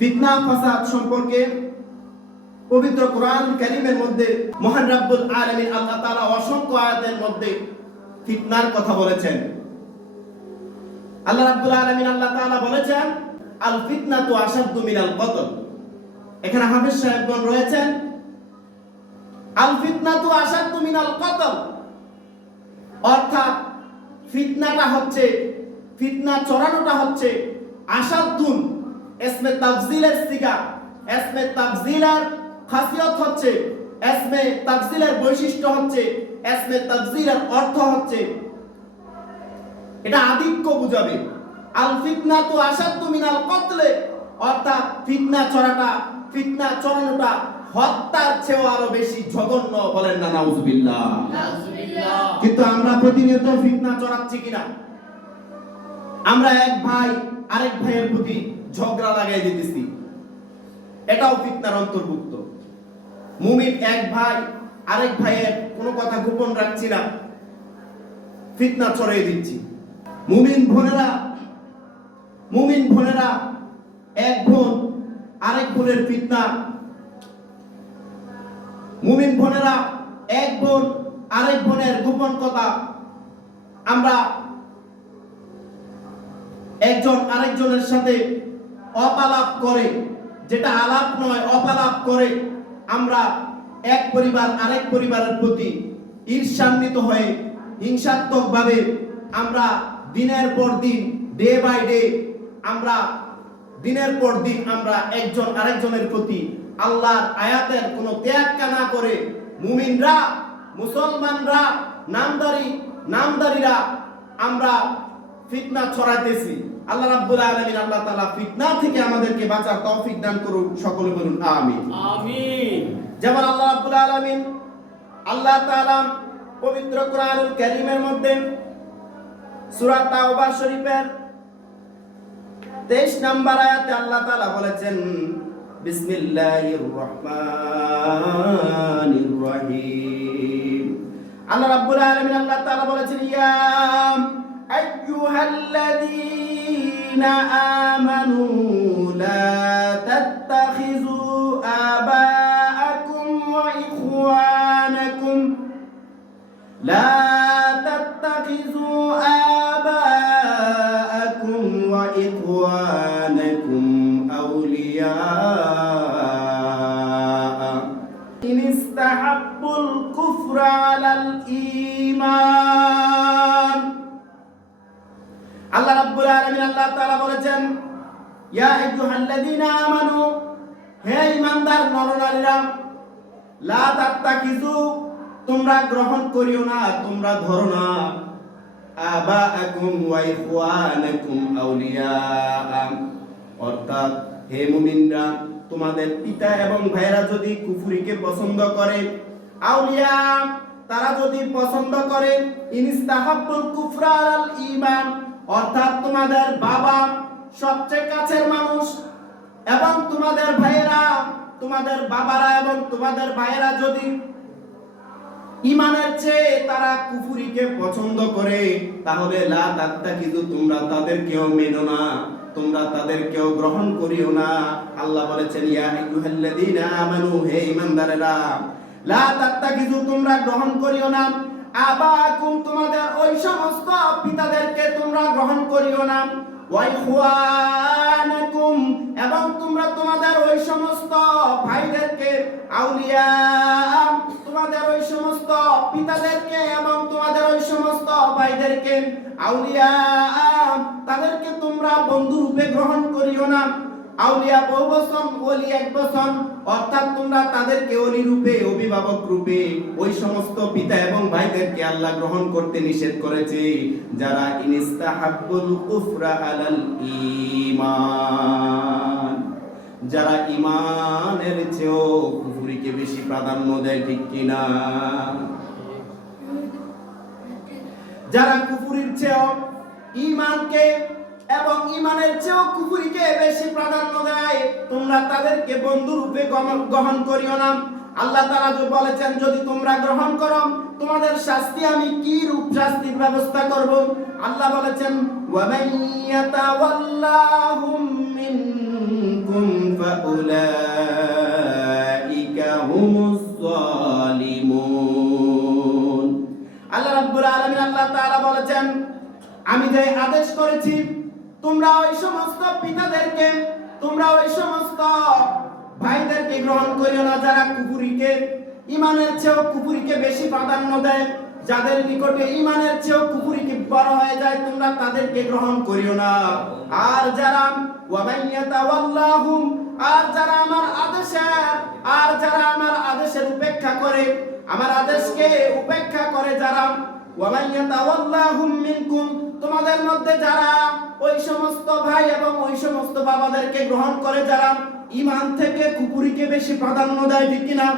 ফিতনা ফাসাদ সম্পর্কে পবিত্র কোরআন কারীমের মধ্যে মহান রব্বুল আলামিন আল্লাহ তাআলা অসংখ্য আয়াতের মধ্যে ফিতনার কথা বলেছেন। আল্লাহ রাব্বুল আলামিন আল্লাহ তাআলা বলেছেন আল ফিতনাতু আশাদ্দু মিনাল কতল। এখানে হাফেজ সাহেবগণ রয়েছেন। আল ফিতনাতু আশাদ্দু মিনাল কতল অর্থাৎ ফিতনাটা হচ্ছে, ফিতনা চড়ানোটা হচ্ছে আশাদ্দুন ইসমে তাফজিলের সিগা। ইসমে তাফজিলের খাসিয়ত হচ্ছে, ইসমে তাফজিলের বৈশিষ্ট্য হচ্ছে, ইসমে তাফজিলের অর্থ হচ্ছে এটা আধিক্য বুঝাবে। আল ফিতনাতু আশাদ্দু মিনাল কতলে অর্থাৎ ফিতনা চড়াটা, ফিতনা চড়ানোটা হত্যার চেয়েও আরো বেশি জঘন্য। বলেন না নাউজুবিল্লাহ। কিন্তু আমরা প্রতিনিয়ত ফিতনা চড়াচ্ছি কিনা? আমরা এক ভাই আরেক ভাইয়ের প্রতি ঝগড়া লাগাই দিতেছি, এটাও ফিতনার অন্তর্ভুক্ত। মুমিন এক ভাই আরেক ভাইয়ের কোনো কথা গোপন রাখছি না, ফিতনা ছড়িয়ে দিচ্ছি। মুমিন বোনেরা এক বোন আরেক বোনের ফিতনা, মুমিন বোনেরা এক বোন আরেক বোনের গোপন কথা আমরা একজন আরেকজনের সাথে অপালাপ করে, যেটা আলাপ নয় অপালাপ করে আমরা এক পরিবার আরেক পরিবারের প্রতি ঈর্ষান্বিত হয়ে হিংসাত্মকভাবে আমরা দিনের পর দিন, ডে বাই ডে আমরা দিনের পর দিন আমরা একজন আরেকজনের প্রতি আল্লাহর আয়াতের কোনো ত্যাগ না করে মুমিনরা, মুসলমানরা, নামদারিরা আমরা ফিতনা ছড়াইতেছি। আল্লাহ রাব্বুল আলামিন আল্লাহ তাআলা ফিতনা থেকে আমাদেরকে বাঁচার তৌফিক দান করুন। সকলে বলুন আমিন। আমিন। যেমন আল্লাহ রাব্বুল আলামিন আল্লাহ তাআলা পবিত্র কোরআনুল কারীমের মধ্যে সূরা তাওবা শরীফের 23 নম্বর আয়াতে আল্লাহ তাআলা বলেছেন বিসমিল্লাহির রহমানির রহিম। আল্লাহ রাব্বুল আলামিন আল্লাহ তাআলা বলেছেন ইয়া আইয়ুহাল্লাযীনা আমানু লা তাত্তাখিযু আবাআকুম ওয়া ইখওয়ানাকুম লা তাত্তাখিযু আবাআকুম ওয়া ইখওয়ানাকুম আউলিয়া ইন ইস্তাহাব্বুল কুফরা আলাল ঈমান। আল্লাহ রাব্বুল আলামিন আল্লাহ তাআলা বলেছেন ইয়া আইয়ুহাল্লাযীনা আমানু, হে ঈমানদার নরনারীরা, লা তাত্তাখিযু, তোমরা গ্রহণ করিও না, তোমরা ধরো না, আবাআকুম ওয়া ইখওয়ানাকুম আউলিয়া, অর্থাৎ হে মুমিনরা, তোমাদের পিতা এবং ভাইরা যদি কুফরিকে পছন্দ করে, আউলিয়া তারা যদি পছন্দ করে, ইনস্তাহাব্বুল কুফরা আলাল ঈমান, অর্থাৎ তোমাদের বাবা সবচেয়ে কাছের মানুষ এবং তোমাদের ভাইয়েরা, তোমাদের বাবারা এবং তোমাদের ভাইয়েরা যদি ঈমানের চেয়ে তারা কুফরিকে পছন্দ করে, তাহলে লা তাত্তাকিযু, তোমরা তাদেরকেও মেনো না, তোমরা তাদেরকেও গ্রহণ করিও না। আল্লাহ বলেছেন ইয়া আইয়ুহাল্লাযীনা আমানু, হে ঈমানদারেরা, লা তাত্তাকিযু, তোমরা গ্রহণ করিও না, আবাকুম, তোমাদের ওই সমস্ত পিতাদেরকে তোমরা গ্রহণ করিও না, ওয়া ইখওয়ানাকুম, এবং তোমরা তোমাদের ওই সমস্ত ভাইদেরকে, আউলিয়া, তোমাদের ওই সমস্ত পিতাদেরকে এবং তোমাদের ওই সমস্ত ভাইদেরকে, আউলিয়া, তাদেরকে তোমরা বন্ধু রূপে গ্রহণ করিও না। আউলিয়া বহু বচন, ওলি এক বচন, অর্থাৎ তোমরা তাদেরকে ওলি রূপে, অভিভাবক রূপে ওই সমস্ত পিতা এবং ভাইদেরকে আল্লাহ গ্রহণ করতে নিষেধ করেছে যারা ইনস্তাহাব্বুল কুফরা আলাল ঈমান, যারা ঈমানের চেয়েও কুফরিকে বেশি প্রাধান্য দেয়, ঠিক কিনা? যারা কুফরির চেয়েও ঈমানকে এবং ঈমানের চেয়েও কুফরিকে বেশি প্রাধান্য দেয়, তোমরা তাদেরকে বন্ধু রূপে গ্রহণ করিও না। আল্লাহ তাআলা বলেছেন যদি তোমরা গ্রহণ করো তোমাদের শাস্তি আমি কি রূপ শাস্তির ব্যবস্থা করব। আল্লাহ বলেছেন ওয়া মান ইয়াতাওয়াল্লাহুম মিনকুম ফাউলাইকা হুমুজ যালিমুন। আল্লাহ রাব্বুল আলামিন আল্লাহ তাআলা বলেছেন, আমি যে আদেশ করেছি তোমরা ওই সমস্ত পিতাদেরকে, তোমরা ওই সমস্ত ভাইদেরকে গ্রহণ করিও না যারা কুফরিকে, ঈমানের চেয়েও কুফরিকে বেশি প্রাধান্য দেয়, যাদের নিকটে ঈমানের চেয়েও কুফরিকে বড় হয়ে যায়, তোমরা তাদেরকে গ্রহণ করিও না। আর যারা ওয়ামাইয়াতাওয়াল্লাহুম, আর যারা আমার আদেশের উপেক্ষা করে, আমার আদেশকে উপেক্ষা করে যারা, ওয়ামাইয়াতাওয়াল্লাহুম মিনকুম, তোমাদের মধ্যে যারা ওই সমস্ত ভাই এবং ওই সমস্ত বাবাদেরকে গ্রহণ করে যারা ঈমান থেকে কুফরিকে বেশি প্রাধান্য দেয়, ঠিক কিনা?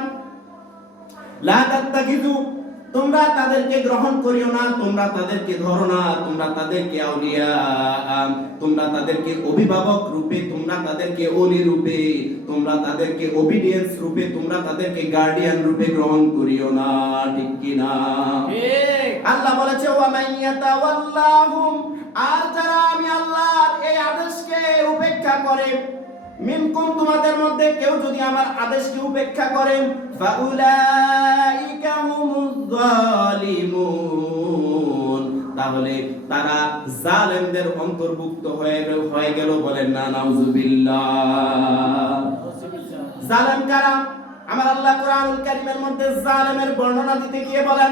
লা তাত্তাখিযু, তোমরা তাদেরকে গ্রহণ করিও না, তোমরা তাদেরকে ধরো না, তোমরা তাদেরকে আউলিয়া, তোমরা তাদেরকে অভিভাবক রূপে, তোমরা তাদেরকে ওলি রূপে, তোমরা তাদেরকে ওবিডিয়েন্স রূপে, তোমরা তাদেরকে গার্ডিয়ান রূপে গ্রহণ করিও না, ঠিক কিনা? আল্লাহ বলেছে ওয়ামাইয়াতাওয়াল্লাহুম, আর যারা আমি আল্লাহর এই আদেশকে উপেক্ষা করে, মিনকুম, তোমাদের মধ্যে কেউ যদি আমার আদেশকে উপেক্ষা করে, ফাউলাইকা হুমুজ যালিমুন, তাহলে তারা জালেমদের অন্তর্ভুক্ত হয়ে গেল। বলেন না নাউজুবিল্লাহ। জালেম কারা? আমার আল্লাহ কোরআনুল কারীমের মধ্যে জালেমের বর্ণনা দিতে গিয়ে বলেন,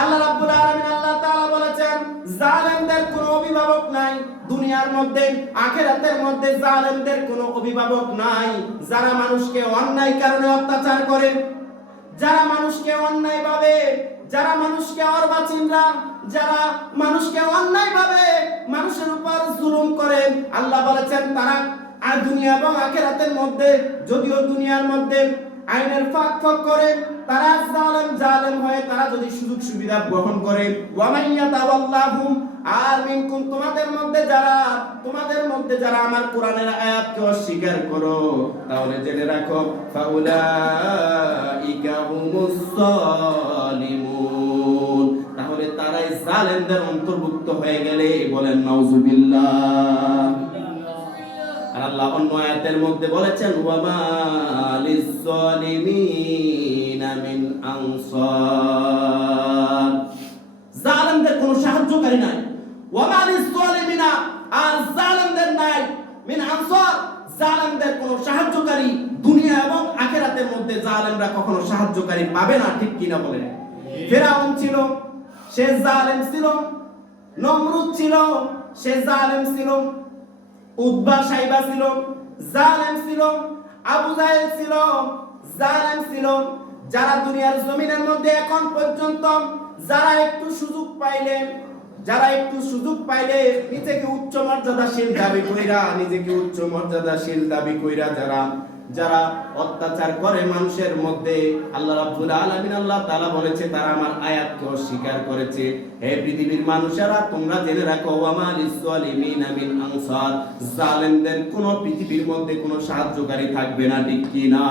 আল্লাহ রাব্বুল আলামিন আল্লাহ তাআলা বলেছেন, জালেমদের কোনো অভিভাবক নাই দুনিয়ার মধ্যে, আখিরাতের মধ্যে জালেমদের কোনো অভিভাবক নাই। যারা মানুষকে অন্যায় কারণে অত্যাচার করে, যারা মানুষকে অন্যায়ভাবে, যারা মানুষকে অর্বাচীনরা, যারা মানুষকে অন্যায়ভাবে মানুষের উপর জুলুম করে, আল্লাহ বলেছেন তারা আর দুনিয়া এবং আখিরাতের মধ্যে, যদিও দুনিয়ার মধ্যে আইনের ফাঁক করে, তারা জালেম হয়ে তারা যদি সুযোগ সুবিধা গ্রহণ করে, ওয়ামাইয়াতাওয়াল্লাহুম, আর মিনকুম, তোমাদের মধ্যে যারা আমার কোরআনের আয়াতকে অস্বীকার করো, তাহলে জেনে রাখো ফাউলাইকা হুমুজ যালিমুন, তাহলে তারাই জালেমদের অন্তর্ভুক্ত হয়ে গেলে। বলেন নাউজুবিল্লাহ। আর আল্লাহ অন্য আয়াতের মধ্যে বলেছেন, ওয়ামা লিয-যালিমিনা মিন আনসার, জালেমদের কোনো সাহায্যকারী নাই। ওয়ামা লিয-যালিমিনা, আর জালেমদের নাই, মিন আনসার, জালেমদের কোনো সাহায্যকারী দুনিয়া এবং আখিরাতের মধ্যে জালেমরা কখনো সাহায্যকারী পাবে না, ঠিক কিনা বলেন? ফিরআউন ছিল, সে জালেম ছিল। নমরুদ ছিল, সে জালেম ছিল। উতবা সাইবা ছিল, জালেম ছিল। আবু জাহেল ছিল, জালেম ছিল। যারা দুনিয়ার জমিনের মধ্যে এখন পর্যন্ত যারা একটু সুযোগ পাইলে নিজেকে উচ্চ মর্যাদাশীল দাবি কইরা যারা অত্যাচার করে মানুষের মধ্যে, আল্লাহ রাব্বুল আলামিন আল্লাহ তাআলা বলেছে তারা আমার আয়াতকে অস্বীকার করেছে। হে পৃথিবীর মানুষেরা, তোমরা জেনে রাখো, ওয়ামা লিয-যালিমিনা মিন আনসার, জালেমদের কোনো পৃথিবীর মধ্যে কোনো সাহায্যকারী থাকবে না, ঠিক কি না?